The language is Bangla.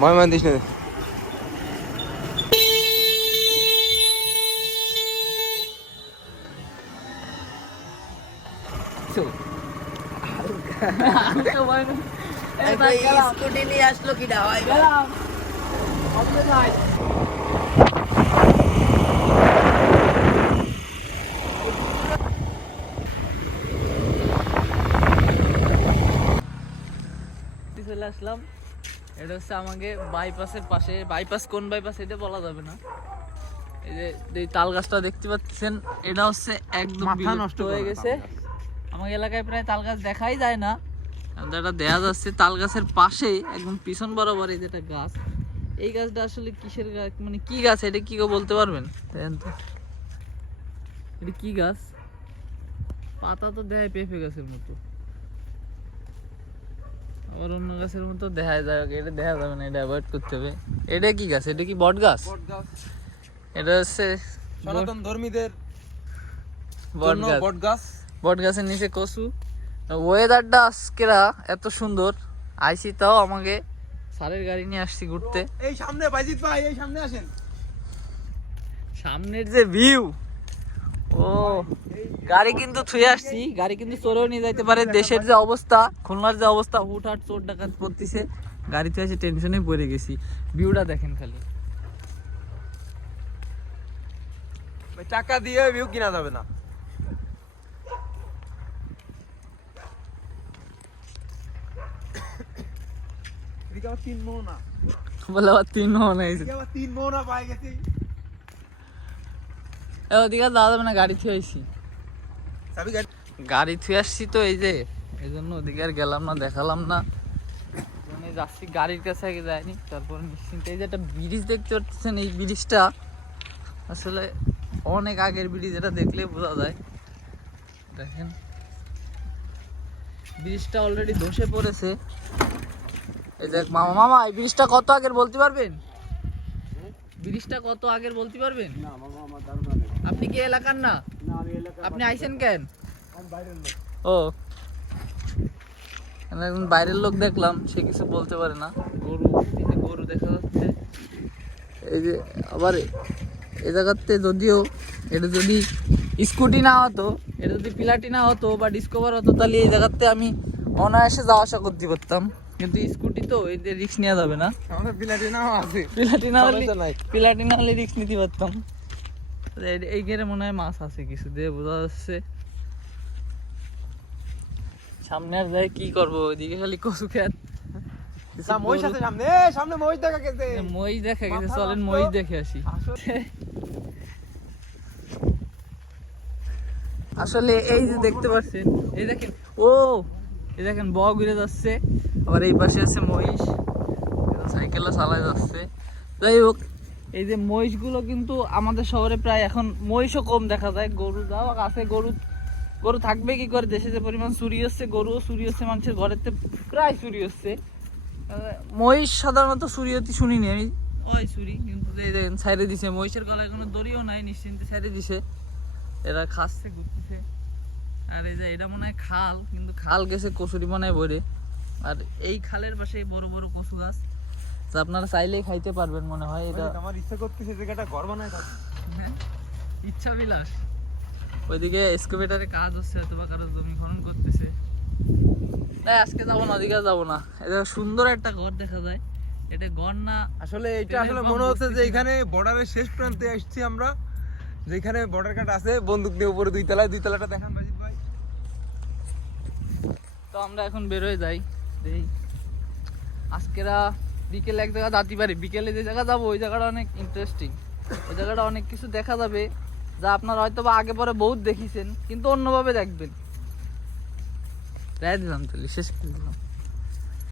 ময়মান দিস না। স্কুটি নিয়ে আসলো কি না হয় চলে আসলাম। এটা হচ্ছে আমাকে বাইপাসের পাশে, বাইপাস কোন বাইপাস এটা বলা যাবে না। এই যে তাল গাছটা দেখতে পাচ্ছেন, এটা হচ্ছে একদম নষ্ট হয়ে গেছে। আমার এলাকায় প্রায় তাল গাছ দেখাই যায় না, যেটা দেখা যাচ্ছে তাল গাছের পাশেই একদম পিছন বরাবর এই যেটা গাছ, এই গাছটা আসলে কিসের গাছ, মানে কি গাছ এটা, কি বলতে পারবেন? এটা কি গাছ? পাতা তো দেখায় পেঁপে গাছের মতো, আবার অন্য গাছের মতো দেখা যায়, এটা দেখা যাবে না, এটা অ্যাভয়েড করতে হবে। এটা কি গাছ? এটা কি বট গাছ? এটা হচ্ছে সনাতন ধর্মীদের বট গাছ। বট গাছের নিচে কচু। ওয়েদারটা আজকেরা এত সুন্দর, আইসি তাও আমাকে স্যারের গাড়ি নিয়ে আসছি ঘুরতে। এই সামনে বাইজিৎ ভাই, এই সামনে আসেন। সামনের যে ভিউ, ও গাড়ি কিন্তু থুয়ে আসছি, গাড়ি কিন্তু চোরেও নিয়ে যাইতে পারে। দেশের যে অবস্থা, খুলনার যে অবস্থা, হুটহাট চোর ডাকাত পড়তেছে, গাড়ি থুয়ে আসি, টেনশনে পড়ে গেছি। ভিউটা দেখেন খালি। টাকা দিয়ে ভিউ কিনা যাবে না। এদিকে আবার 3 মোহনা, বলে আবার 3 মোহনা হয়েছে। এদিকে আবার 3 মোহনা পাই গেছি। ওদিকে যাওয়া যাবে না, গাড়ি থুয়ে আসছি। চাবি গাড়ি থুয়ে আসছি তো, এই যে এই জন্য ওদিকে আর গেলাম না, দেখালাম না। যাচ্ছি গাড়ির কাছে, আগে যায়নি, তারপরে নিশ্চিন্তে। এই যে একটা ব্রিজ দেখতে পাচ্ছেন, এই ব্রিজটা আসলে অনেক আগের ব্রিজ, এটা দেখলে বোঝা যায়। দেখেন ব্রিজটা অলরেডি ধসে পড়েছে। এই দেখ মামা, এই ব্রিজটা কত আগের বলতে পারবেন? ব্রিজটা কত আগের বলতে পারবেন? না মামা, আমার ধারণা নেই। আপনি কি এলাকার না? না, আমি এলাকা, আপনি আইছেন কেন? আমি বাইরের লোক। ও, একজন বাইরের লোক দেখলাম, সে কিছু বলতে পারে না। গরু দেখা যাচ্ছে। এই যে আবার এই জায়গাতে, যদিও এটা যদি স্কুটি না হতো, এটা যদি পিলাটি না হতো বা ডিসকভার হতো, তাহলে এই জায়গাতে আমি অনায়াসে যাওয়া আসা করতে পারতাম। কিন্তু স্কুটি তো, এই যে রিস্ক নেওয়া যাবে না। আমাদের পিলাটি নাও আছে, পিলাটি না হলে রিস্ক নিতে পারতাম। এই গেরে মনে হয় মাছ আছে কিছু, দিয়ে বোঝা যাচ্ছে। সামনে আর যাই কি করবো, ওইদিকে খালি কচু খেত। মহিষ আছে সামনে, সামনে মহিষ দেখা গেছে। মহিষ দেখা গেছে, চলেন মহিষ দেখে আসি। আসলে এই যে দেখতে পাচ্ছেন, এই দেখেন, ও এই দেখেন বক ঘুরে যাচ্ছে, আবার এই পাশে আছে মহিষ, সাইকেলও চালায় যাচ্ছে। যাই হোক, এই যে মহিষগুলো কিন্তু আমাদের শহরে প্রায় এখন মহিষও কম দেখা যায়। গরু যাও আছে, গরু থাকবে কি করে, দেশে যে পরিমাণ চুরি হচ্ছে, গরুও চুরি হচ্ছে, মানুষের ঘরের প্রায় চুরি হচ্ছে। মহিষ সাধারণত চুরি হতে শুনিনি আমি, ওই চুরি কিন্তু এই দেখেন ছাইড়ে দিছে, মহিষের গলায় কোনো দড়িও নাই, নিশ্চিন্তে ছাইড়ে দিছে, এরা খাচ্ছে ঘুরতেছে। আর এই যে এটা মনে হয় খাল, কিন্তু খাল গেছে কচুরি মনে হয় ভরে। আর এই খালের পাশে বড় বড় কচু গাছ, যা আপনারা চাইলেই খাইতে পারবেন মনে হয়। এটা আমার ইচ্ছা করতেছে জায়গাটা ঘর বানায় থাকি। হ্যাঁ, ইচ্ছা বিলাস। ওইদিকে এক্সকাভেটরে কাজ হচ্ছে, অথবা কারো জমি খনন করতেছে। তাই আজকে যাবো না, ওদিকে যাবো না। এটা সুন্দর একটা ঘর দেখা যায়, এটা ঘর না আসলে এটা আসলে মনে হচ্ছে যে এখানে বর্ডারের শেষ প্রান্তে আসছি আমরা, যেখানে বর্ডার কাট আছে, বন্দুক দিয়ে উপরে 2 তলায়, 2 তলাটা দেখান বাজিত ভাই। তো আমরা এখন বেরোয় যাই, দেখি আজকেরা বিকেলে এক জায়গা যেতে পারি। বিকেলে যে জায়গা যাবো, ওই জায়গাটা অনেক ইন্টারেস্টিং, ওই জায়গাটা অনেক কিছু দেখা যাবে, যা আপনারা হয়তো বা আগে পরে বহুত দেখিছেন, কিন্তু অন্যভাবে দেখবেন। রায় দিলাম, তাহলে শেষ করে দিলাম।